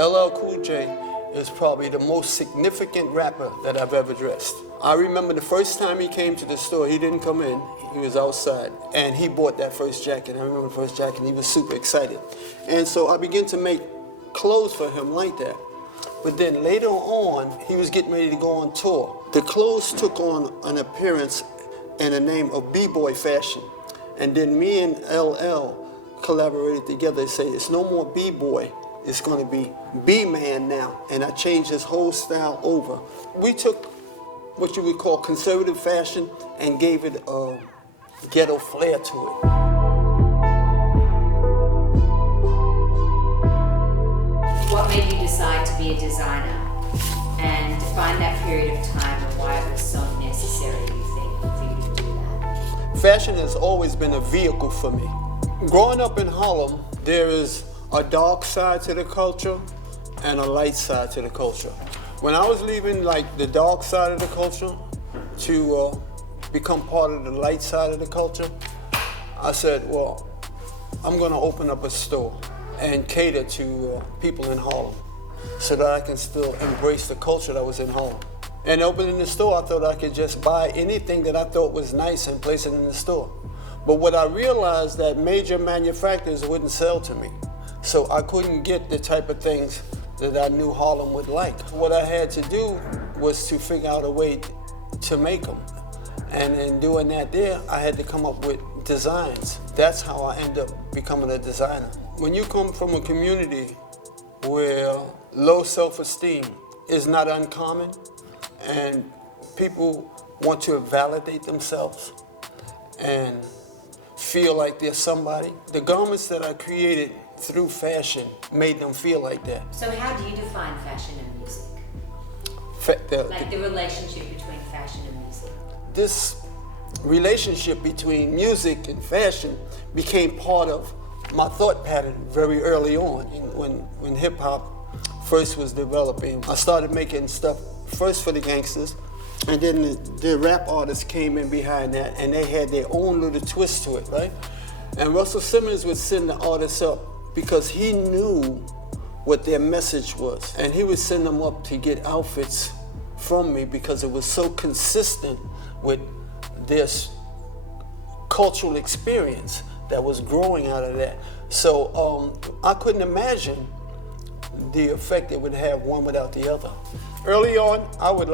LL Cool J is probably the most significant rapper that I've ever dressed. I remember the first time he came to the store, he didn't come in, he was outside, and he bought that first jacket. I remember the first jacket, and he was super excited. And so I began to make clothes for him like that. But then later on, he was getting ready to go on tour. The clothes took on an appearance and a name of B-boy fashion. And then me and LL collaborated together and say, it's no more B-boy, it's gonna be B-man now. And I changed his whole style over. We took what you would call conservative fashion and gave it a ghetto flair to it. What made you decide to be a designer and define that period of time and why it was so necessary, you think, for you to do that? Fashion has always been a vehicle for me. Growing up in Harlem, there is a dark side to the culture and a light side to the culture. When I was leaving like the dark side of the culture to become part of the light side of the culture, I said, well, I'm gonna open up a store and cater to people in Harlem so that I can still embrace the culture that was in Harlem. And opening the store, I thought I could just buy anything that I thought was nice and place it in the store. But what I realized that major manufacturers wouldn't sell to me. So I couldn't get the type of things that I knew Harlem would like. What I had to do was to figure out a way to make them. And in doing that there, I had to come up with designs. That's how I ended up becoming a designer. When you come from a community where low self-esteem is not uncommon and people want to validate themselves and feel like they're somebody, the garments that I created through fashion made them feel like that. So how do you define fashion and music? Like the relationship between fashion and music? This relationship between music and fashion became part of my thought pattern very early on. When hip hop first was developing, I started making stuff first for the gangsters, and then the rap artists came in behind that, and they had their own little twist to it, right? And Russell Simmons would send the artists up because he knew what their message was. And he would send them up to get outfits from me because it was so consistent with this cultural experience that was growing out of that. So I couldn't imagine the effect it would have one without the other. Early on, I would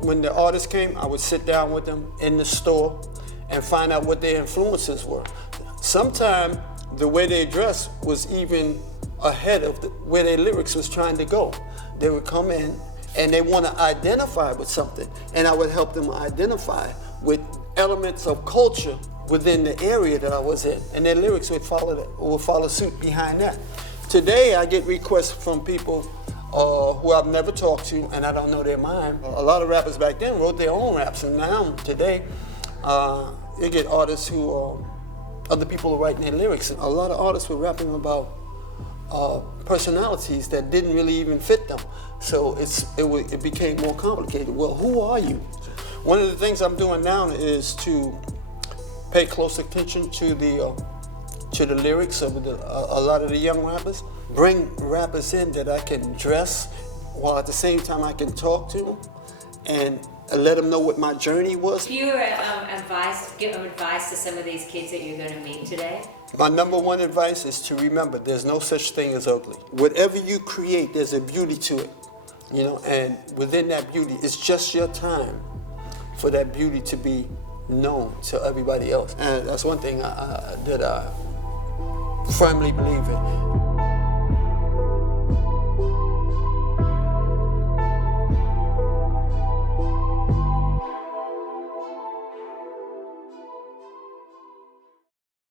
when the artists came, I would sit down with them in the store and find out what their influences were. Sometimes the way they dressed was even ahead of where their lyrics was trying to go. They would come in and they want to identify with something, and I would help them identify with elements of culture within the area that I was in, and their lyrics would follow suit behind that. Today, I get requests from people who I've never talked to, and I don't know their mind. A lot of rappers back then wrote their own raps, and now, today, you get artists who other people are writing their lyrics. A lot of artists were rapping about personalities that didn't really even fit them. So it became more complicated. Well, who are you? One of the things I'm doing now is to pay close attention to the lyrics of a lot of the young rappers. Bring rappers in that I can dress while at the same time I can talk to them and let them know what my journey was. If you were give advice to some of these kids that you're going to meet today? My number one advice is to remember there's no such thing as ugly. Whatever you create, there's a beauty to it, and within that beauty, it's just your time for that beauty to be known to everybody else. And that's one thing that I firmly believe in.